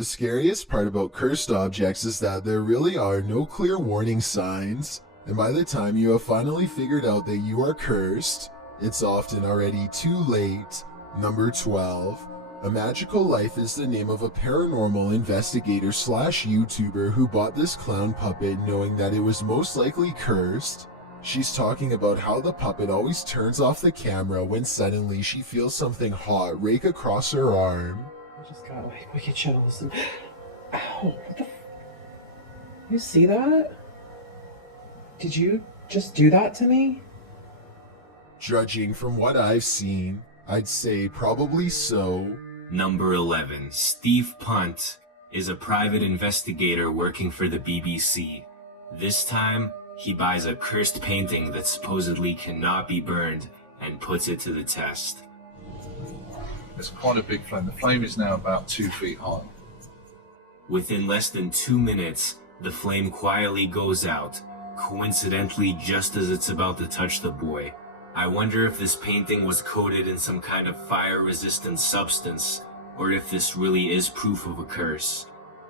The scariest part about cursed objects is that there really are no clear warning signs, and by the time you have finally figured out that you are cursed, it's often already too late. Number 12. A Magical Life is the name of a paranormal investigator slash YouTuber who bought this clown puppet knowing that it was most likely cursed. She's talking about how the puppet always turns off the camera when suddenly she feels something hot rake across her arm. I just got like wicked chills. Ow, what the You see that? Did you just do that to me? Judging from what I've seen, I'd say probably so. Number 11. Steve Punt is a private investigator working for the BBC. This time, he buys a cursed painting that supposedly cannot be burned and puts it to the test. It's quite a big flame. The flame is now about 2 feet high. Within less than 2 minutes, the flame quietly goes out, coincidentally just as it's about to touch the boy. I wonder if this painting was coated in some kind of fire-resistant substance, or if this really is proof of a curse.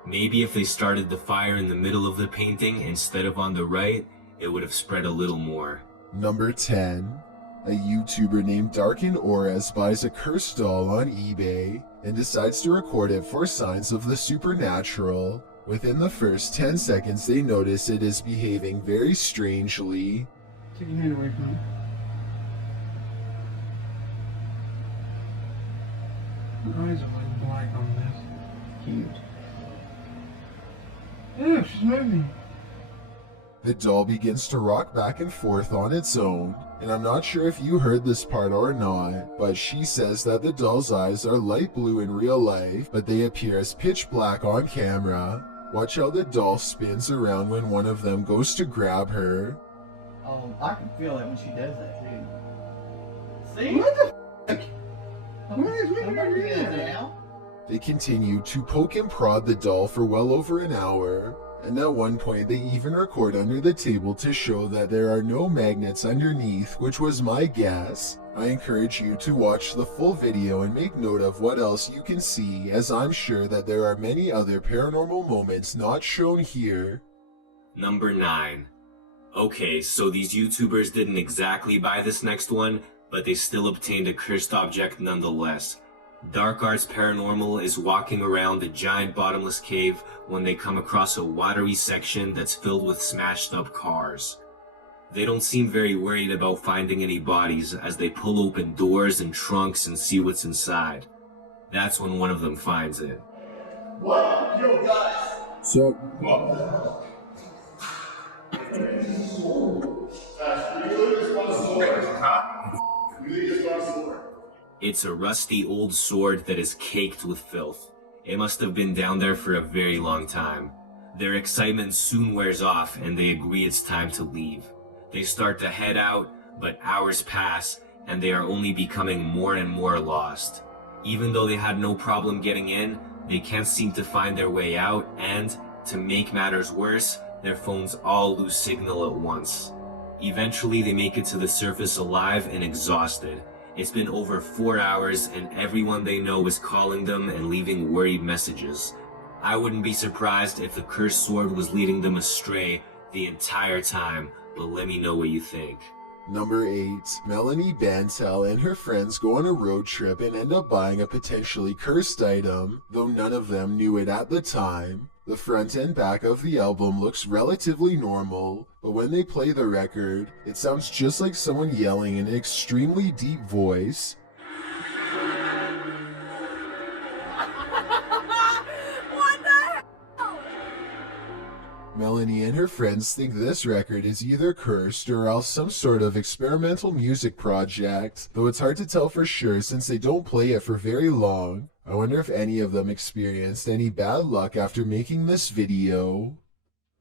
Maybe if they started the fire in the middle of the painting instead of on the right, it would have spread a little more. Number 10. A YouTuber named Darken Ores buys a cursed doll on eBay and decides to record it for signs of the supernatural. Within the first 10 seconds, they notice it is behaving very strangely. Take your hand away from it. Her eyes are like black on this. Cute. Yeah, she's moving. The doll begins to rock back and forth on its own, and I'm not sure if you heard this part or not, but she says that the doll's eyes are light blue in real life, but they appear as pitch black on camera. Watch how the doll spins around when one of them goes to grab her. Oh, I can feel it when she does that too. See? What the f***? Somebody do that now. They continue to poke and prod the doll for well over an hour, and at one point they even record under the table to show that there are no magnets underneath, which was my guess. I encourage you to watch the full video and make note of what else you can see, as I'm sure that there are many other paranormal moments not shown here. Number 9. Okay, so these YouTubers didn't exactly buy this next one, but they still obtained a cursed object nonetheless. Dark Arts Paranormal is walking around the giant bottomless cave when they come across a watery section that's filled with smashed up cars. They don't seem very worried about finding any bodies as they pull open doors and trunks and see what's inside. That's when one of them finds it. What? Yo, guys! So, It's a rusty old sword that is caked with filth. It must have been down there for a very long time. Their excitement soon wears off and they agree it's time to leave. They start to head out, but hours pass and they are only becoming more and more lost. Even though they had no problem getting in, they can't seem to find their way out, and, to make matters worse, their phones all lose signal at once. Eventually they make it to the surface alive and exhausted. It's been over 4 hours and everyone they know is calling them and leaving worried messages. I wouldn't be surprised if the cursed sword was leading them astray the entire time, but let me know what you think. Number 8. Melanie Bantel and her friends go on a road trip and end up buying a potentially cursed item, though none of them knew it at the time. The front and back of the album looks relatively normal, but when they play the record, it sounds just like someone yelling in an extremely deep voice. Melanie and her friends think this record is either cursed or else some sort of experimental music project, though it's hard to tell for sure since they don't play it for very long. I wonder if any of them experienced any bad luck after making this video.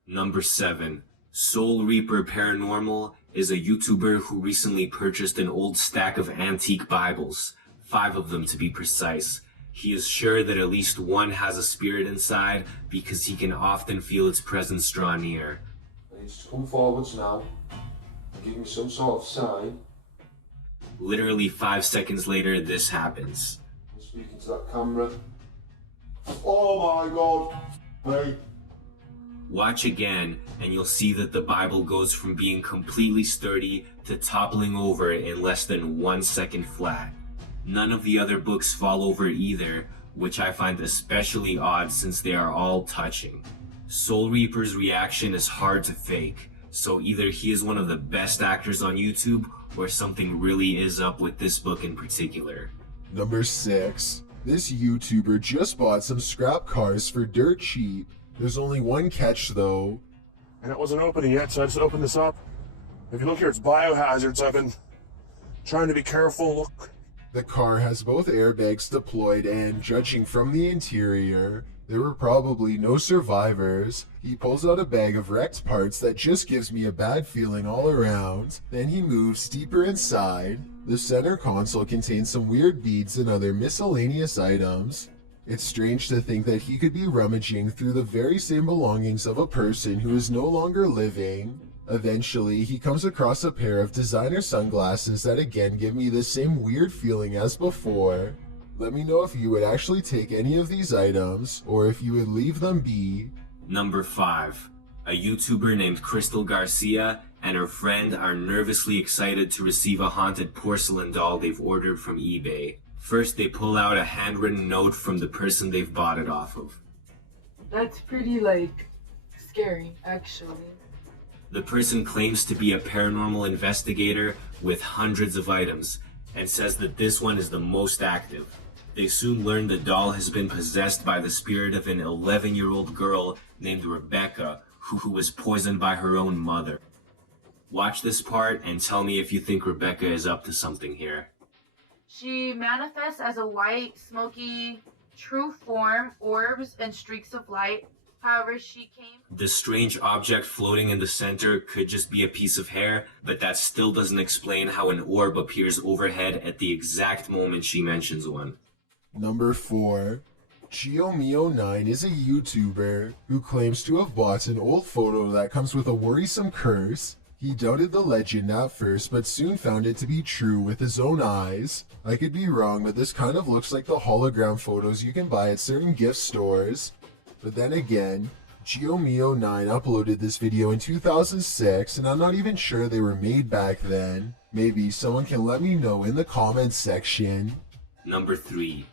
Number 7. Soul Reaper Paranormal is a YouTuber who recently purchased an old stack of antique Bibles, 5 of them to be precise. He is sure that at least one has a spirit inside because he can often feel its presence draw near. I need to come forwards now and give me some sort of sign. Literally 5 seconds later, this happens. I'm speaking to that camera. Oh my god. Hey. Watch again, and you'll see that the Bible goes from being completely sturdy to toppling over in less than 1 second flat. None of the other books fall over either, which I find especially odd since they are all touching. Soul Reaper's reaction is hard to fake, so either he is one of the best actors on YouTube, or something really is up with this book in particular. Number 6. This YouTuber just bought some scrap cars for dirt cheap. There's only one catch though. And it wasn't opening yet, so I just opened this up. If you look here, it's biohazards. I've been trying to be careful. Look. The car has both airbags deployed and, judging from the interior, there were probably no survivors. He pulls out a bag of wrecked parts that just gives me a bad feeling all around. Then he moves deeper inside. The center console contains some weird beads and other miscellaneous items. It's strange to think that he could be rummaging through the very same belongings of a person who is no longer living. Eventually, he comes across a pair of designer sunglasses that again give me the same weird feeling as before. Let me know if you would actually take any of these items, or if you would leave them be. Number 5. A YouTuber named Crystal Garcia and her friend are nervously excited to receive a haunted porcelain doll they've ordered from eBay. First, they pull out a handwritten note from the person they've bought it off of. That's pretty, scary, actually. The person claims to be a paranormal investigator with hundreds of items, and says that this one is the most active. They soon learn the doll has been possessed by the spirit of an 11-year-old girl named Rebecca, who was poisoned by her own mother. Watch this part and tell me if you think Rebecca is up to something here. She manifests as a white, smoky, true form, orbs, and streaks of light. However, she came... The strange object floating in the center could just be a piece of hair, but that still doesn't explain how an orb appears overhead at the exact moment she mentions one. Number 4. GeoMio9 is a YouTuber who claims to have bought an old photo that comes with a worrisome curse. He doubted the legend at first, but soon found it to be true with his own eyes. I could be wrong, but this kind of looks like the hologram photos you can buy at certain gift stores. But then again, GeoMio9 uploaded this video in 2006, and I'm not even sure they were made back then. Maybe someone can let me know in the comments section. Number 3.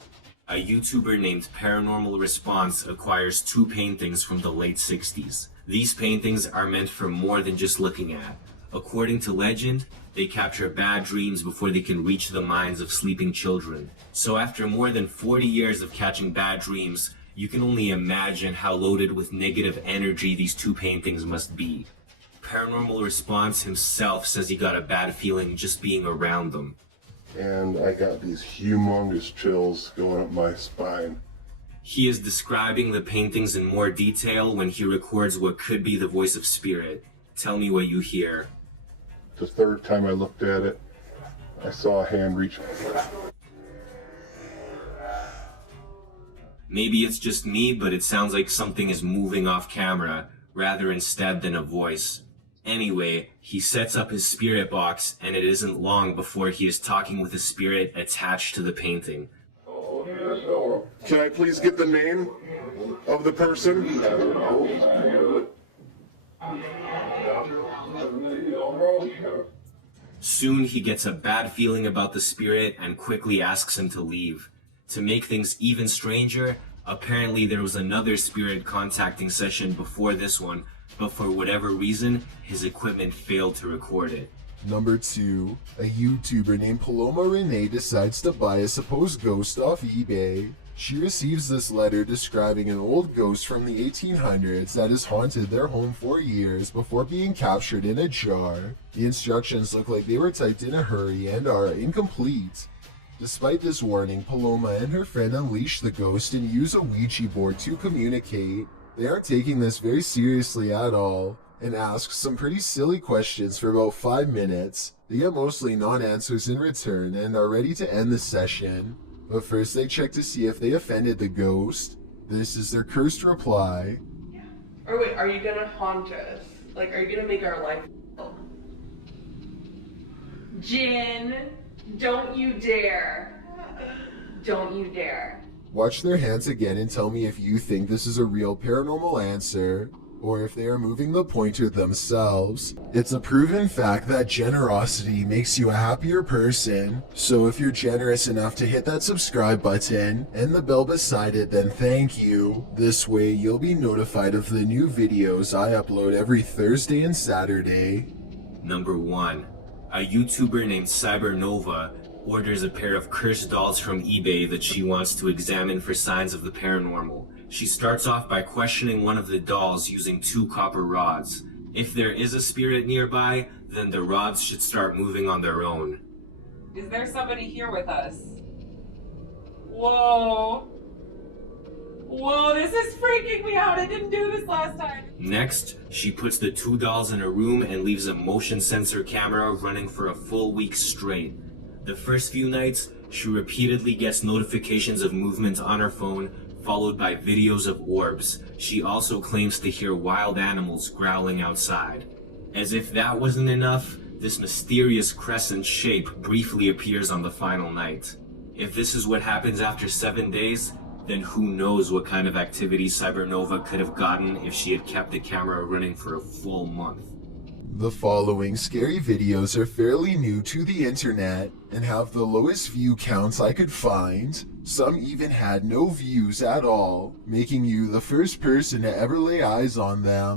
A YouTuber named Paranormal Response acquires 2 paintings from the late 60s. These paintings are meant for more than just looking at. According to legend, they capture bad dreams before they can reach the minds of sleeping children. So after more than 40 years of catching bad dreams, you can only imagine how loaded with negative energy these 2 paintings must be. Paranormal Response himself says he got a bad feeling just being around them. And I got these humongous chills going up my spine. He is describing the paintings in more detail when he records what could be the voice of spirit. Tell me what you hear. The third time I looked at it, I saw a hand reach. Maybe it's just me, but it sounds like something is moving off camera, rather instead than a voice. Anyway, he sets up his spirit box, and it isn't long before he is talking with a spirit attached to the painting. Can I please get the name of the person? Soon he gets a bad feeling about the spirit and quickly asks him to leave. To make things even stranger, apparently there was another spirit contacting session before this one, but for whatever reason, his equipment failed to record it. Number 2. A YouTuber named Paloma Renee decides to buy a supposed ghost off eBay. She receives this letter describing an old ghost from the 1800s that has haunted their home for years before being captured in a jar. The instructions look like they were typed in a hurry and are incomplete. Despite this warning, Paloma and her friend unleash the ghost and use a Ouija board to communicate. They aren't taking this very seriously at all, and ask some pretty silly questions for about 5 minutes. They get mostly non-answers in return and are ready to end the session. But first they check to see if they offended the ghost. This is their cursed reply. Or wait, are you gonna haunt us? Like, are you gonna make our life hell? Jin, don't you dare. Don't you dare. Watch their hands again and tell me if you think this is a real paranormal answer, or if they are moving the pointer themselves. It's a proven fact that generosity makes you a happier person, so if you're generous enough to hit that subscribe button and the bell beside it, then thank you. This way you'll be notified of the new videos I upload every Thursday and Saturday. Number 1. A YouTuber named Cybernova orders a pair of cursed dolls from eBay that she wants to examine for signs of the paranormal. She starts off by questioning one of the dolls using 2 copper rods. If there is a spirit nearby, then the rods should start moving on their own. Is there somebody here with us? Whoa. Whoa, this is freaking me out. I didn't do this last time. Next, she puts the 2 dolls in a room and leaves a motion sensor camera running for a full week straight. The first few nights, she repeatedly gets notifications of movement on her phone, followed by videos of orbs. She also claims to hear wild animals growling outside. As if that wasn't enough, this mysterious crescent shape briefly appears on the final night. If this is what happens after 7 days, then who knows what kind of activity Cybernova could have gotten if she had kept the camera running for a full month. The following scary videos are fairly new to the internet and have the lowest view counts I could find. Some even had no views at all, making you the first person to ever lay eyes on them.